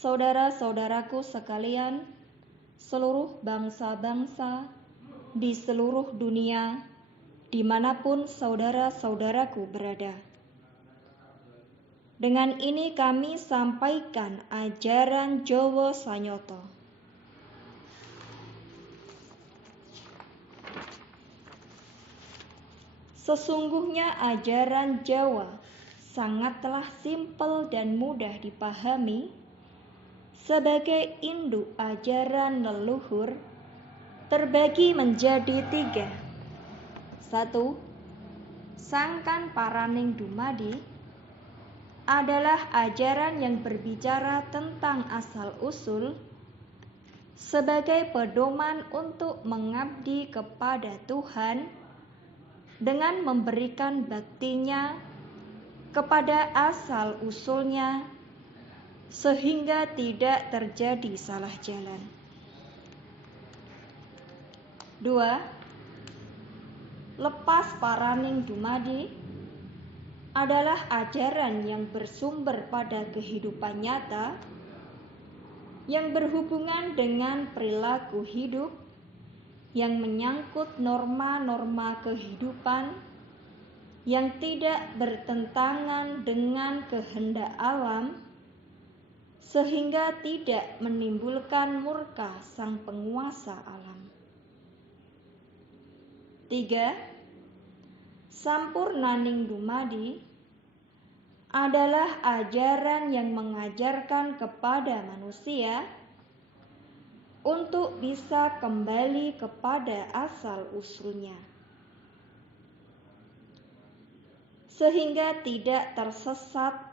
Saudara-saudaraku sekalian, seluruh bangsa-bangsa di seluruh dunia, dimanapun saudara-saudaraku berada. Dengan ini kami sampaikan ajaran Jowo Sanyoto. Sesungguhnya ajaran Jawa sangatlah simpel dan mudah dipahami sebagai induk ajaran leluhur terbagi menjadi 3. 1. Sangkan Paraning Dumadi adalah ajaran yang berbicara tentang asal-usul sebagai pedoman untuk mengabdi kepada Tuhan dengan memberikan baktinya kepada asal-usulnya sehingga tidak terjadi salah jalan. 2. Lepas Paraning Dumadi adalah ajaran yang bersumber pada kehidupan nyata yang berhubungan dengan perilaku hidup yang menyangkut norma-norma kehidupan yang tidak bertentangan dengan kehendak alam sehingga tidak menimbulkan murka sang penguasa alam. 3. Sampurnaning Dumadi adalah ajaran yang mengajarkan kepada manusia untuk bisa kembali kepada asal-usulnya, sehingga tidak tersesat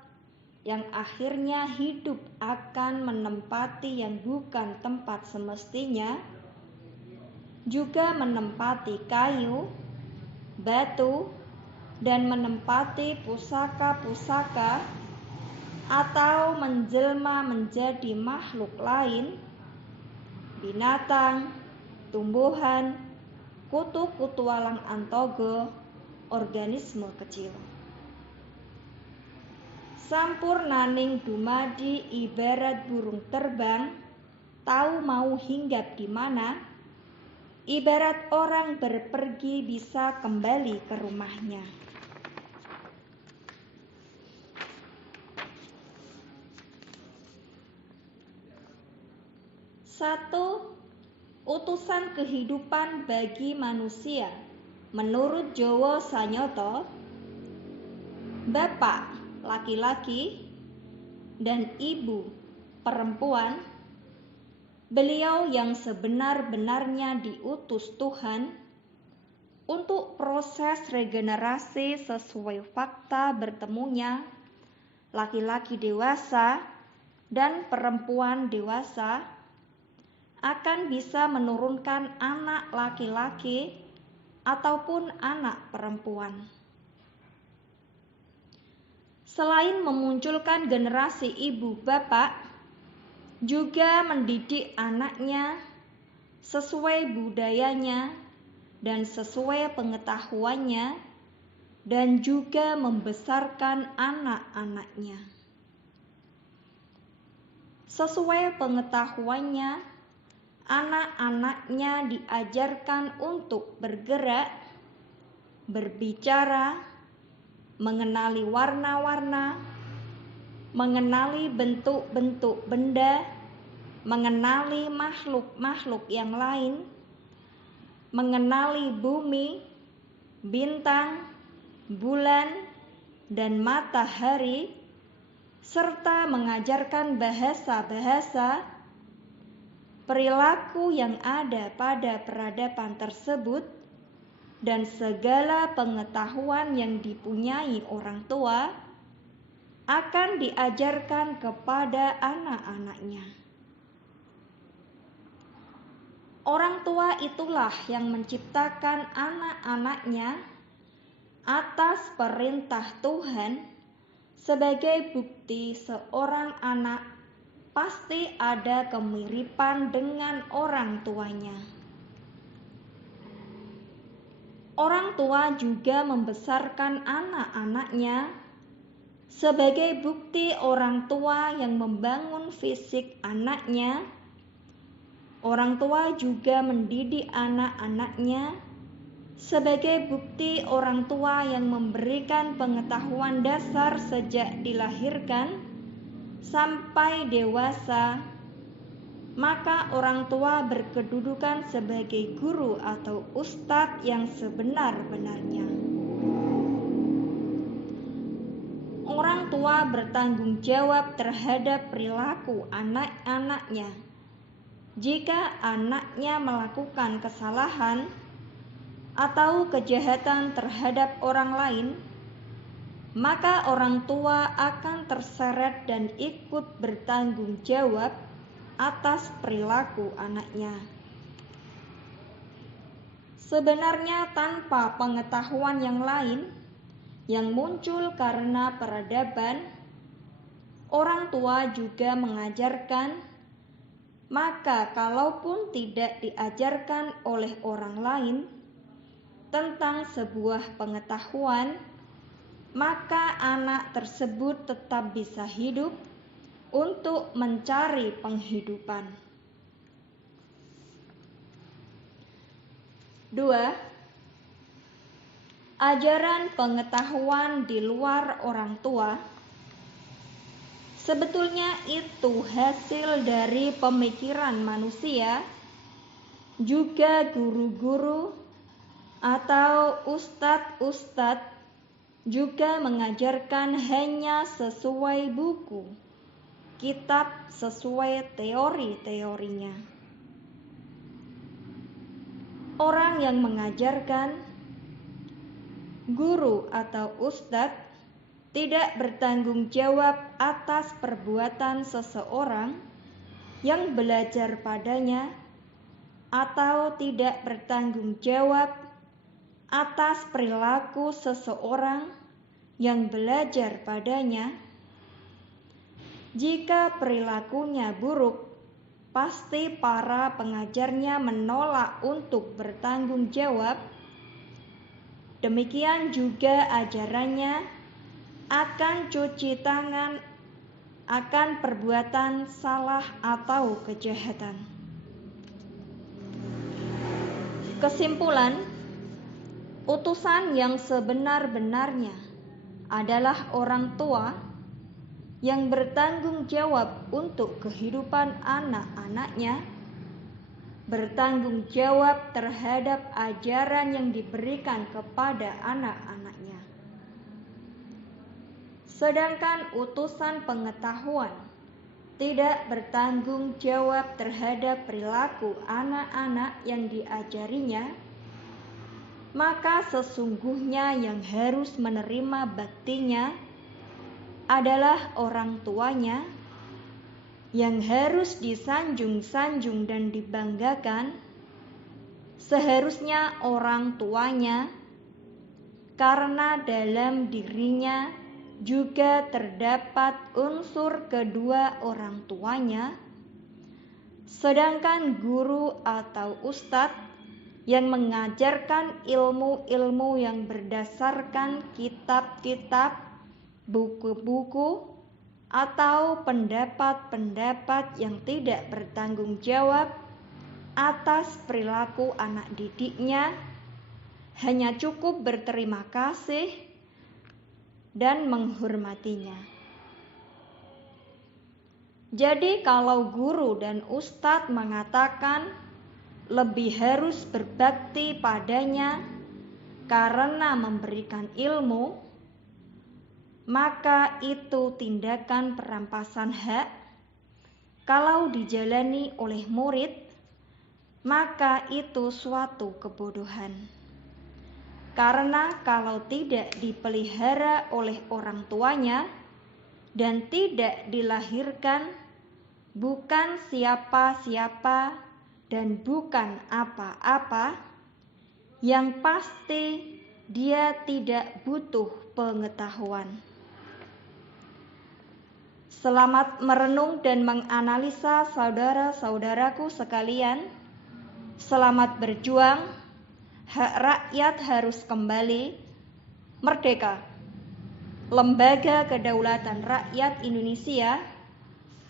yang akhirnya hidup akan menempati yang bukan tempat semestinya, juga menempati kayu, batu, dan menempati pusaka-pusaka atau menjelma menjadi makhluk lain, binatang, tumbuhan, kutu-kutu alang antogo, organisme kecil. Sampurnaning Dumadi ibarat burung terbang, tahu mau hinggap di mana, ibarat orang berpergi bisa kembali ke rumahnya. 1. Utusan kehidupan bagi manusia menurut Jowo Sanyoto, bapak laki-laki dan ibu perempuan, beliau yang sebenar-benarnya diutus Tuhan untuk proses regenerasi sesuai fakta bertemunya laki-laki dewasa dan perempuan dewasa akan bisa menurunkan anak laki-laki ataupun anak perempuan. Selain memunculkan generasi ibu bapak, juga mendidik anaknya sesuai budayanya dan sesuai pengetahuannya, dan juga membesarkan anak-anaknya sesuai pengetahuannya. Anak-anaknya diajarkan untuk bergerak, berbicara, mengenali warna-warna, mengenali bentuk-bentuk benda, mengenali makhluk-makhluk yang lain, mengenali bumi, bintang, bulan, dan matahari, serta mengajarkan bahasa-bahasa, perilaku yang ada pada peradaban tersebut, dan segala pengetahuan yang dipunyai orang tua akan diajarkan kepada anak-anaknya. Orang tua itulah yang menciptakan anak-anaknya atas perintah Tuhan sebagai bukti seorang anak pasti ada kemiripan dengan orang tuanya. Orang tua juga membesarkan anak-anaknya Sebagai bukti orang tua yang membangun fisik anaknya, orang tua juga mendidik anak-anaknya. Sebagai bukti orang tua yang memberikan pengetahuan dasar sejak dilahirkan sampai dewasa, maka orang tua berkedudukan sebagai guru atau ustadz yang sebenar-benarnya. Orang tua bertanggung jawab terhadap perilaku anak-anaknya. Jika anaknya melakukan kesalahan atau kejahatan terhadap orang lain, maka orang tua akan terseret dan ikut bertanggung jawab atas perilaku anaknya. Sebenarnya tanpa pengetahuan yang lain yang muncul karena peradaban, orang tua juga mengajarkan, maka kalaupun tidak diajarkan oleh orang lain tentang sebuah pengetahuan, maka anak tersebut tetap bisa hidup untuk mencari penghidupan. 2. Ajaran pengetahuan di luar orang tua. Sebetulnya itu hasil dari pemikiran manusia, juga guru-guru atau ustadz-ustadz juga mengajarkan hanya sesuai buku, kitab, sesuai teori-teorinya. Orang yang mengajarkan, guru atau ustadz, tidak bertanggung jawab atas perbuatan seseorang yang belajar padanya, atau tidak bertanggung jawab atas perilaku seseorang yang belajar padanya. Jika perilakunya buruk, pasti para pengajarnya menolak untuk bertanggung jawab. Demikian juga ajarannya akan cuci tangan akan perbuatan salah atau kejahatan. Kesimpulan, utusan yang sebenar-benarnya adalah orang tua yang bertanggung jawab untuk kehidupan anak-anaknya, bertanggung jawab terhadap ajaran yang diberikan kepada anak-anaknya. Sedangkan utusan pengetahuan tidak bertanggung jawab terhadap perilaku anak-anak yang diajarinya, maka sesungguhnya yang harus menerima baktinya adalah orang tuanya, yang harus disanjung-sanjung dan dibanggakan. Seharusnya orang tuanya, karena dalam dirinya juga terdapat unsur kedua orang tuanya. Sedangkan guru atau ustadz yang mengajarkan ilmu-ilmu yang berdasarkan kitab-kitab, buku-buku, atau pendapat-pendapat yang tidak bertanggung jawab atas perilaku anak didiknya, hanya cukup berterima kasih dan menghormatinya. Jadi kalau guru dan ustadz mengatakan lebih harus berbakti padanya karena memberikan ilmu, maka itu tindakan perampasan hak. Kalau dijalani oleh murid, maka itu suatu kebodohan. Karena kalau tidak dipelihara oleh orang tuanya dan tidak dilahirkan, bukan siapa-siapa dan bukan apa-apa, yang pasti dia tidak butuh pengetahuan. Selamat merenung dan menganalisa saudara-saudaraku sekalian. Selamat berjuang. Hak rakyat harus kembali merdeka. Lembaga Kedaulatan Rakyat Indonesia,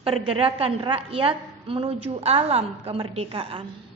Pergerakan Rakyat Menuju Alam Kemerdekaan.